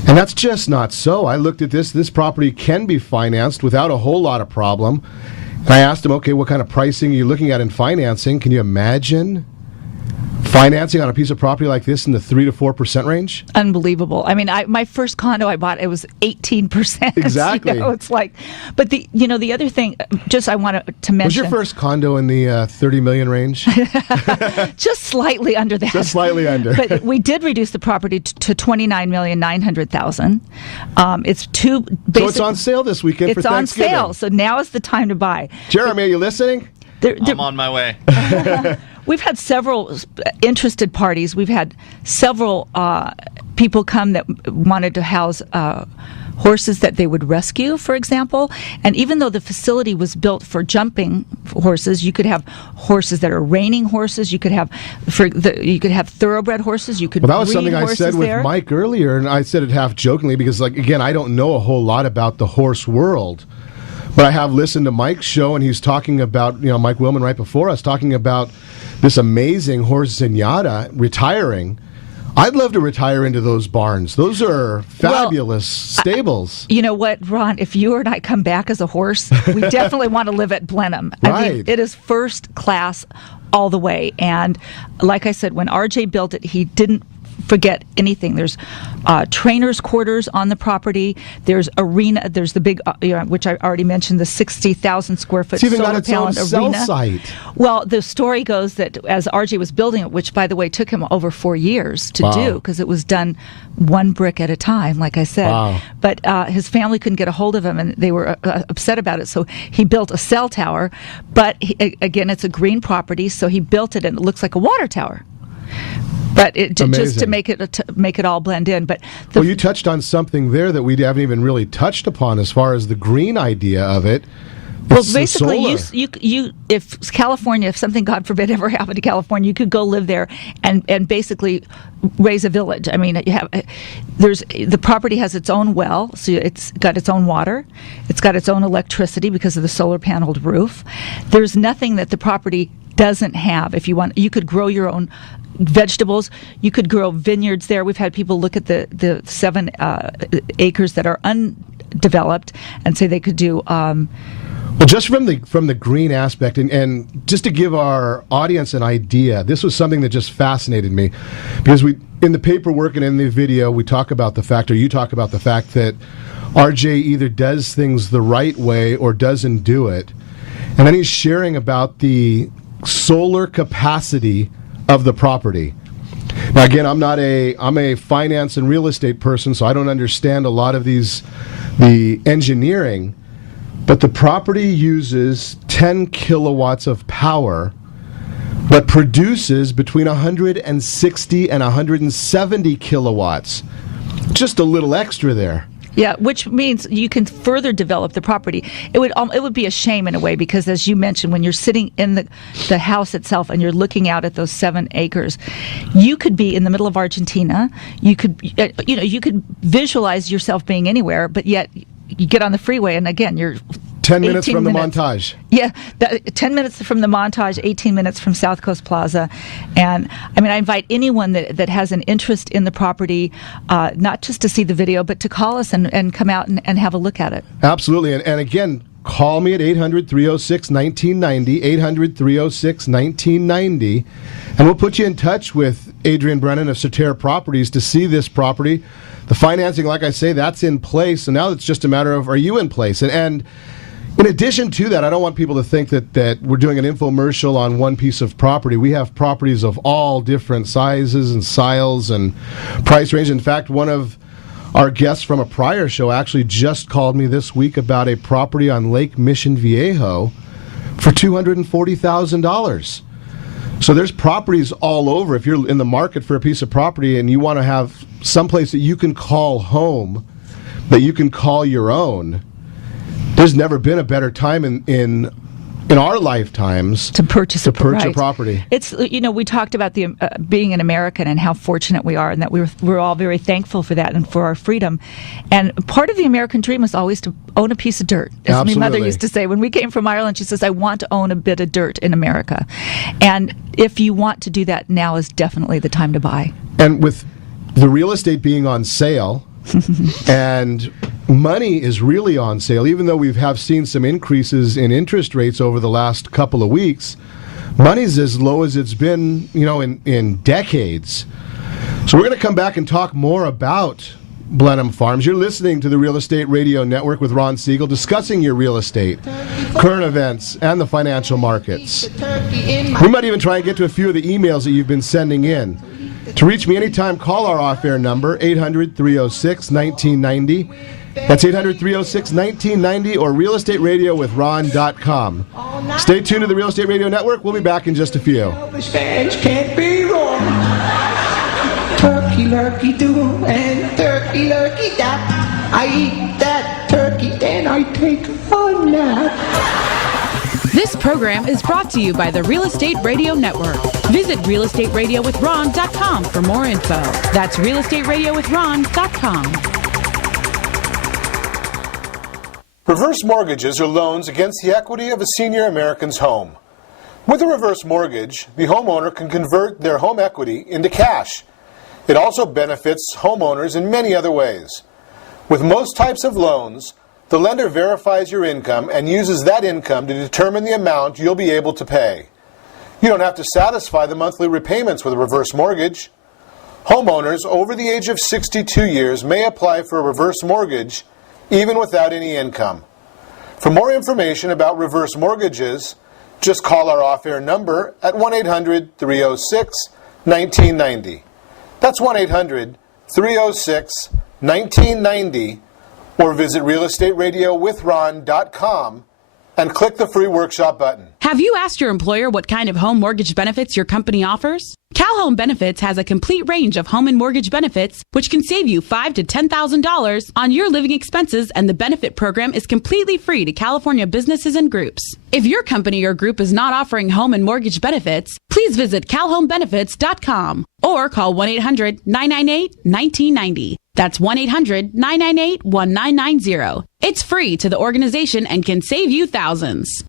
and that's just not so. I looked at this property can be financed without a whole lot of problem. And I asked him, okay, what kind of pricing are you looking at in financing? Can you imagine financing on a piece of property like this in the 3 to 4% range? Unbelievable. I mean, my first condo I bought, it was 18%. Exactly. You know, it's like, but the other thing, just I want to mention. Was your first condo in the 30 million range? Just slightly under that. Just slightly under. But we did reduce the property to $29,900,000. It's so it's on sale this weekend for Thanksgiving. It's on sale, so now is the time to buy. Jeremy, are you listening? I'm on my way. We've had several interested parties. We've had several people come that wanted to house horses that they would rescue, for example. And even though the facility was built for jumping horses, you could have horses that are reining horses. You could have thoroughbred horses. You could. Well, that was something I said with there. Mike earlier, and I said it half jokingly because, like, again, I don't know a whole lot about the horse world. But I have listened to Mike's show, and he's talking about, you know, Mike Willman right before us, talking about this amazing horse Zenyatta retiring. I'd love to retire into those barns. Those are fabulous stables. You know what, Ron? If you and I come back as a horse, we definitely want to live at Blenheim. Right. I mean, it is first class all the way. And like I said, when RJ built it, he didn't forget anything. There's trainers' quarters on the property. There's arena. There's the big, which I already mentioned, the 60,000 square foot solar panel arena. Site. Well, the story goes that as RJ was building it, which by the way took him over 4 years to do because it was done one brick at a time, like I said. Wow. But his family couldn't get a hold of him, and they were upset about it. So he built a cell tower. But again, it's a green property, so he built it, and it looks like a water tower. But just to make it all blend in. But well, you touched on something there that we haven't even really touched upon as far as the green idea of it. Well, basically, if California, if something, God forbid, ever happened to California, you could go live there and basically raise a village. I mean, the property has its own well, so it's got its own water, it's got its own electricity because of the solar paneled roof. There's nothing that the property doesn't have. If you want, you could grow your own vegetables. You could grow vineyards there. We've had people look at the 7 acres that are undeveloped and say they could do. Well, just from the green aspect, and just to give our audience an idea, this was something that just fascinated me, because in the paperwork and in the video, we talk about the fact, or you talk about the fact that RJ either does things the right way or doesn't do it, and then he's sharing about the solar capacity of the property. Now, again, I'm a finance and real estate person, so I don't understand a lot of the engineering. But the property uses 10 kilowatts of power, but produces between 160 and 170 kilowatts. Just a little extra there. Yeah, which means you can further develop the property. It would be a shame in a way, because as you mentioned, when you're sitting in the house itself and you're looking out at those 7 acres, you could be in the middle of Argentina. You could visualize yourself being anywhere, but yet you get on the freeway, and again, you're 10 minutes from the Montage. Yeah, 10 minutes from the Montage, 18 minutes from South Coast Plaza. And I mean, I invite anyone that has an interest in the property, not just to see the video, but to call us and come out and have a look at it. Absolutely. And again, call me at 800-306-1990, 800-306-1990, and we'll put you in touch with Adrienne Brennan of Soterra Properties to see this property. The financing, like I say, that's in place, and now it's just a matter of, are you in place? And in addition to that, I don't want people to think that we're doing an infomercial on one piece of property. We have properties of all different sizes and styles and price range. In fact, one of our guests from a prior show actually just called me this week about a property on Lake Mission Viejo for $240,000. So there's properties all over. If you're in the market for a piece of property and you want to have someplace that you can call home, that you can call your own, there's never been a better time in our lifetimes to purchase a property. It's we talked about the being an American and how fortunate we are, and that we're all very thankful for that and for our freedom. And part of the American dream is always to own a piece of dirt. As Absolutely. my mother used to say when we came from Ireland, she says, "I want to own a bit of dirt in America." And if you want to do that, now is definitely the time to buy. And with the real estate being on sale. And money is really on sale. Even though we have seen some increases in interest rates over the last couple of weeks, money's as low as it's been, in decades. So we're going to come back and talk more about Blenheim Farms. You're listening to the Real Estate Radio Network with Ron Siegel, discussing your real estate, current events, and the financial markets. We might even try and get to a few of the emails that you've been sending in. To reach me anytime, call our off-air number, 800-306-1990. That's 800-306-1990 or realestateradio.com. Stay tuned to the Real Estate Radio Network. We'll be back in just a few. Can't be wrong. Turkey lurkey do and turkey lurkey da. I eat that turkey, then I take a nap. This program is brought to you by the Real Estate Radio Network. Visit realestateradio.com for more info. That's realestateradio.com. Reverse mortgages are loans against the equity of a senior American's home. With a reverse mortgage, the homeowner can convert their home equity into cash. It also benefits homeowners in many other ways. With most types of loans, the lender verifies your income and uses that income to determine the amount you'll be able to pay. You don't have to satisfy the monthly repayments with a reverse mortgage. Homeowners over the age of 62 years may apply for a reverse mortgage even without any income. For more information about reverse mortgages, just call our off-air number at 1-800-306-1990. That's 1-800-306-1990. Or visit realestateradio.com and click the free workshop button. Have you asked your employer what kind of home mortgage benefits your company offers? Home Benefits has a complete range of home and mortgage benefits, which can save you $5,000 to $10,000 on your living expenses, and the benefit program is completely free to California businesses and groups. If your company or group is not offering home and mortgage benefits, please visit calhomebenefits.com or call 1-800-998-1990. That's 1-800-998-1990. It's free to the organization and can save you thousands.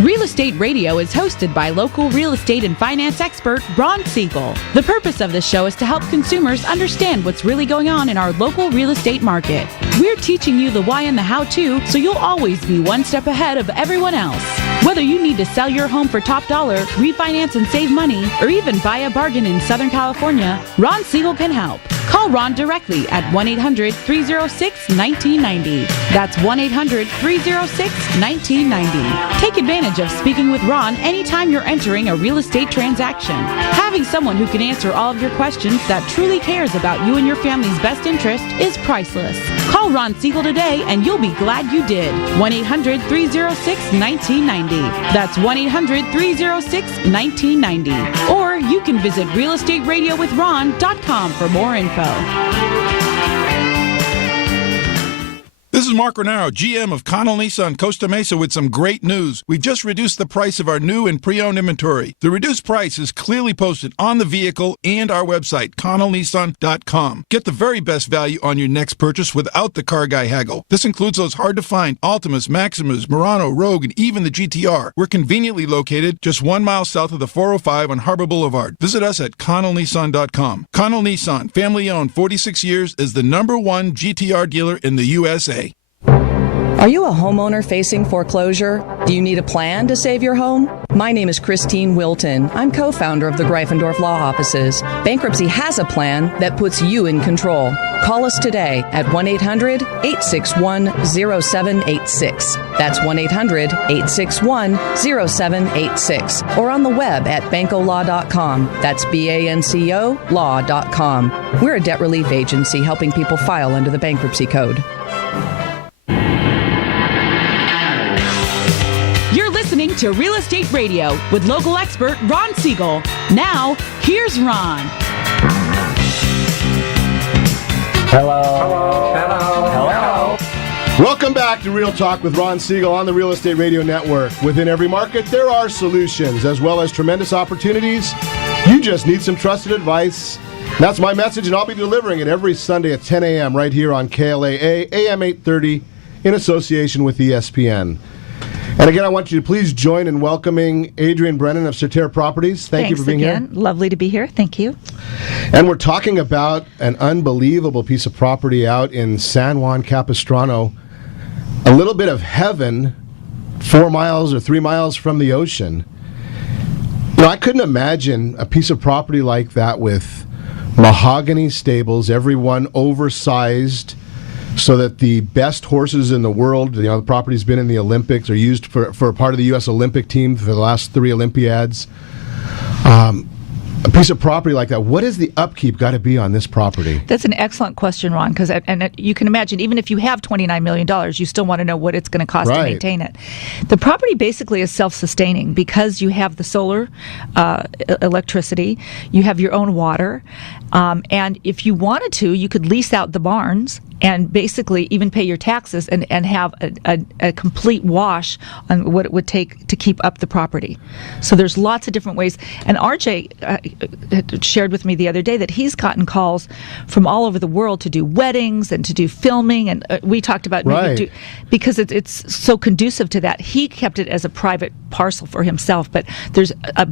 Real Estate Radio is hosted by local real estate and finance expert Ron Siegel. The purpose of this show is to help consumers understand what's really going on in our local real estate market. We're teaching you the why and the how-to, so you'll always be one step ahead of everyone else. Whether you need to sell your home for top dollar, refinance and save money, or even buy a bargain in Southern California, Ron Siegel can help. Call Ron directly at 1-800-306-1990. That's 1-800-306-1990. Take advantage of speaking with Ron anytime you're entering a real estate transaction. Having someone who can answer all of your questions that truly cares about you and your family's best interest is priceless. Call Ron Siegel today and you'll be glad you did. 1-800-306-1990. That's 1-800-306-1990. Or you can visit realestateradio.com for more info. This is Mark Renaro, GM of Connell Nissan Costa Mesa, with some great news. We've just reduced the price of our new and pre-owned inventory. The reduced price is clearly posted on the vehicle and our website, ConnellNissan.com. Get the very best value on your next purchase without the car guy haggle. This includes those hard-to-find Altimas, Maximas, Murano, Rogue, and even the GTR. We're conveniently located just 1 mile south of the 405 on Harbor Boulevard. Visit us at ConnellNissan.com. Connell Nissan, family-owned, 46 years, is the #1 GTR dealer in the USA. Are you a homeowner facing foreclosure? Do you need a plan to save your home? My name is Christine Wilton. I'm co-founder of the Greifendorf Law Offices. Bankruptcy has a plan that puts you in control. Call us today at 1-800-861-0786. That's 1-800-861-0786. Or on the web at bancolaw.com. That's BANCO law.com. We're a debt relief agency helping people file under the bankruptcy code. Listening to Real Estate Radio with local expert Ron Siegel. Now, here's Ron. Hello. Welcome back to Real Talk with Ron Siegel on the Real Estate Radio Network. Within every market, there are solutions as well as tremendous opportunities. You just need some trusted advice. That's my message, and I'll be delivering it every Sunday at 10 a.m. right here on KLAA, AM 830, in association with ESPN. And again, I want you to please join in welcoming Adrienne Brennan of Certere Properties. Thank you for being again. here. Lovely to be here. Thank you. And we're talking about an unbelievable piece of property out in San Juan Capistrano. A little bit of heaven, 4 miles or 3 miles from the ocean. You know, I couldn't imagine a piece of property like that with mahogany stables, every one oversized, so that the best horses in the world, you know, the property's been in the Olympics, or used for a part of the U.S. Olympic team for the last 3 Olympiads. A piece of property like that, what is the upkeep got to be on this property? That's an excellent question, Ron, because you can imagine, even if you have $29 million, you still want to know what it's going to cost to maintain it. The property basically is self-sustaining because you have the solar electricity, you have your own water, and if you wanted to, you could lease out the barns and basically even pay your taxes and have a complete wash on what it would take to keep up the property. So there's lots of different ways. And RJ shared with me the other day that he's gotten calls from all over the world to do weddings and to do filming. And we talked about because it's so conducive to that. He kept it as a private parcel for himself, but there's a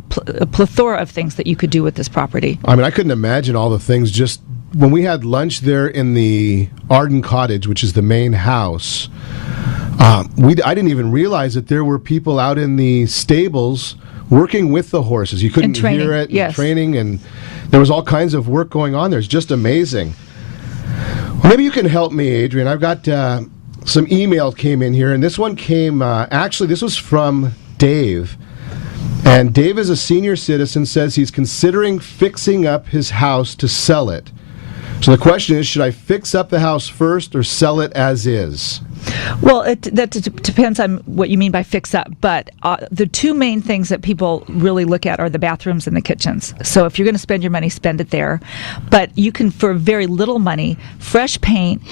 plethora of things that you could do with this property. I mean, I couldn't imagine all the things. Just when we had lunch there in the Arden Cottage, which is the main house, I didn't even realize that there were people out in the stables working with the horses. You couldn't hear it, training, and there was all kinds of work going on there. It's just amazing. Well, maybe you can help me, Adrienne. I've got some email came in here, and this one came, actually, this was from Dave. And Dave is a senior citizen, says he's considering fixing up his house to sell it. So the question is, should I fix up the house first or sell it as is? Well, that depends on what you mean by fix up. But the two main things that people really look at are the bathrooms and the kitchens. So if you're going to spend your money, spend it there. But you can, for very little money, fresh paint,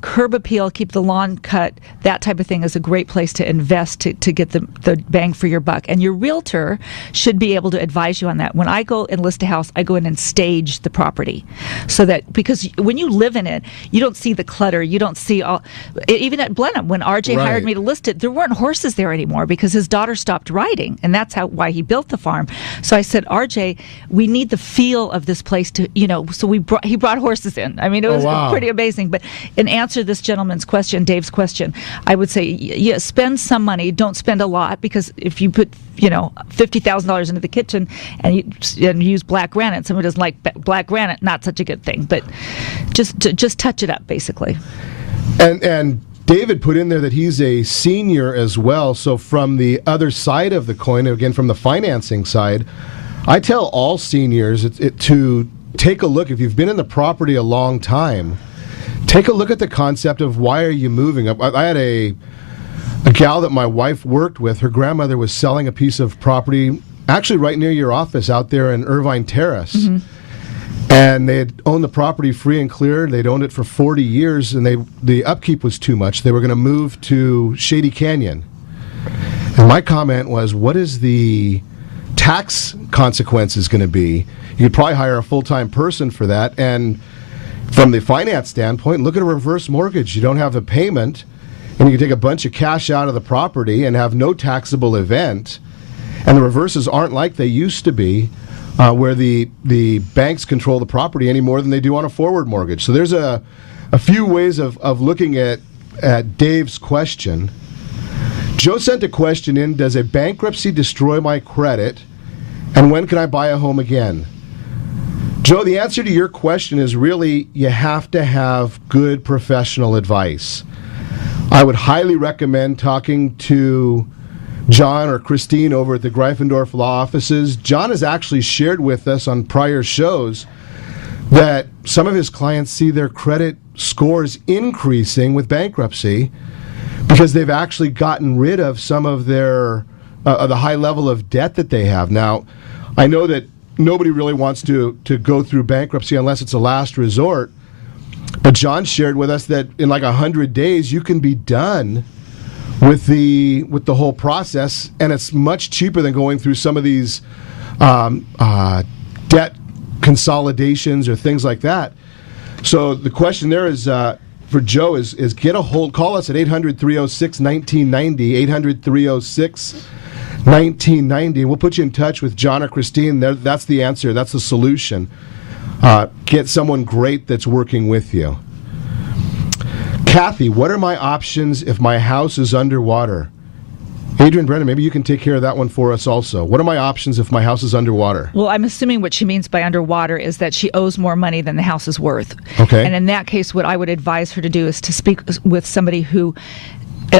curb appeal, keep the lawn cut, that type of thing is a great place to invest to get the bang for your buck. And your realtor should be able to advise you on that. When I go and list a house, I go in and stage the property. So that, because when you live in it, you don't see the clutter, you don't see all... Even at Blenheim, when RJ hired me to list it, there weren't horses there anymore because his daughter stopped riding, and that's why he built the farm. So I said, RJ, we need the feel of this place to, so he brought horses in. I mean, it was pretty amazing. But in answer to this gentleman's question, Dave's question, I would say, yeah, spend some money. Don't spend a lot, because if you put $50,000 into the kitchen and use black granite, someone doesn't like black granite, not such a good thing. But just touch it up, basically. And David put in there that he's a senior as well. So from the other side of the coin, again, from the financing side, I tell all seniors to take a look. If you've been in the property a long time, take a look at the concept of why are you moving. I had a gal that my wife worked with. Her grandmother was selling a piece of property actually right near your office out there in Irvine Terrace. Mm-hmm. And they had owned the property free and clear. They'd owned it for 40 years, and the upkeep was too much. They were going to move to Shady Canyon. And my comment was, what is the tax consequences going to be? You could probably hire a full-time person for that. And from the finance standpoint, look at a reverse mortgage. You don't have the payment, and you can take a bunch of cash out of the property and have no taxable event. And the reverses aren't like they used to be, where the banks control the property any more than they do on a forward mortgage. So there's a few ways of looking at Dave's question. Joe sent a question in, does a bankruptcy destroy my credit? And when can I buy a home again? Joe, the answer to your question is really you have to have good professional advice. I would highly recommend talking to John or Christine over at the Greifendorf Law Offices. John has actually shared with us on prior shows that some of his clients see their credit scores increasing with bankruptcy because they've actually gotten rid of some of their the high level of debt that they have. Now, I know that nobody really wants to go through bankruptcy unless it's a last resort, but John shared with us that in like 100 days you can be done with the whole process, and it's much cheaper than going through some of these debt consolidations or things like that. So the question there is for Joe is get a hold. Call us at 800-306-1990, 800-306-1990. We'll put you in touch with John or Christine. That's the answer. That's the solution. Get someone great that's working with you. Kathy, what are my options if my house is underwater? Adrienne Brennan, maybe you can take care of that one for us also. What are my options if my house is underwater? Well, I'm assuming what she means by underwater is that she owes more money than the house is worth. Okay. And in that case, what I would advise her to do is to speak with somebody who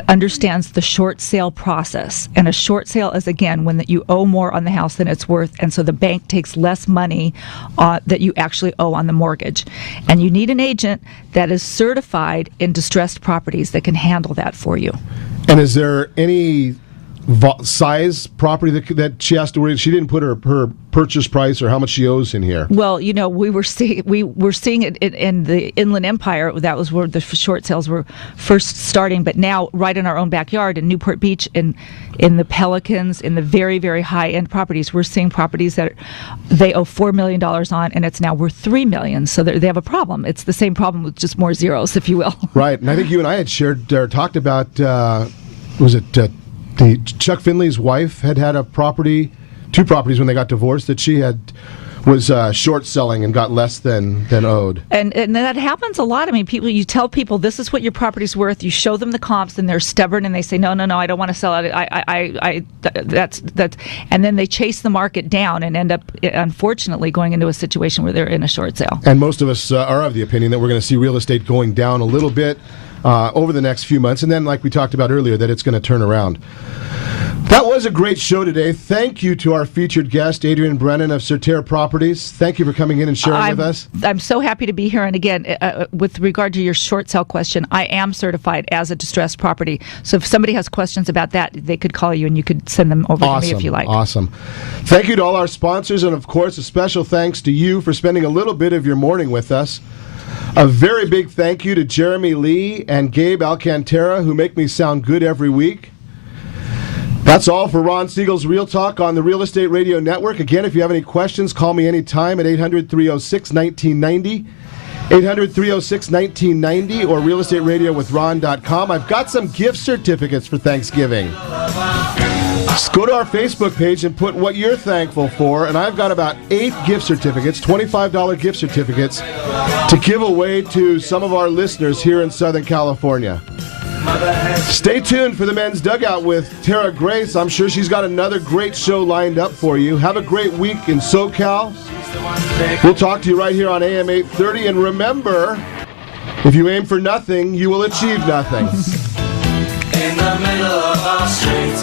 understands the short sale process. And a short sale is, again, when you owe more on the house than it's worth, and so the bank takes less money that you actually owe on the mortgage. And you need an agent that is certified in distressed properties that can handle that for you. And is there any size property that she has to worry? She didn't put her purchase price or how much she owes in here. Well, we were seeing it in the Inland Empire. That was where the short sales were first starting. But now, right in our own backyard in Newport Beach, in the Pelicans, in the very, very high end properties, we're seeing properties that they owe $4 million on, and it's now worth $3 million. So they have a problem. It's the same problem with just more zeros, if you will. Right, and I think you and I had shared or talked about Chuck Finley's wife had a property, two properties when they got divorced that she was short selling and got less than owed. And that happens a lot. I mean, you tell people this is what your property's worth. You show them the comps, and they're stubborn, and they say no, I don't want to sell it. That's and then they chase the market down and end up, unfortunately, going into a situation where they're in a short sale. And most of us are of the opinion that we're going to see real estate going down a little bit over the next few months, and then, like we talked about earlier, that it's going to turn around. That was a great show today. Thank you to our featured guest, Adrienne Brennan of Certere Properties. Thank you for coming in and sharing with us. I'm so happy to be here. And again, with regard to your short sale question, I am certified as a distressed property. So if somebody has questions about that, they could call you and you could send them over to me if you like. Awesome. Thank you to all our sponsors. And, of course, a special thanks to you for spending a little bit of your morning with us. A very big thank you to Jeremy Lee and Gabe Alcantara, who make me sound good every week. That's all for Ron Siegel's Real Talk on the Real Estate Radio Network. Again, if you have any questions, call me anytime at 800-306-1990, 800-306-1990, or realestateradio.com. I've got some gift certificates for Thanksgiving. Just go to our Facebook page and put what you're thankful for, and I've got about 8 gift certificates, $25 gift certificates, to give away to some of our listeners here in Southern California. Stay tuned for the Men's Dugout with Tara Grace. I'm sure she's got another great show lined up for you. Have a great week in SoCal. We'll talk to you right here on AM 830. And remember, if you aim for nothing, you will achieve nothing. In the middle of our streets,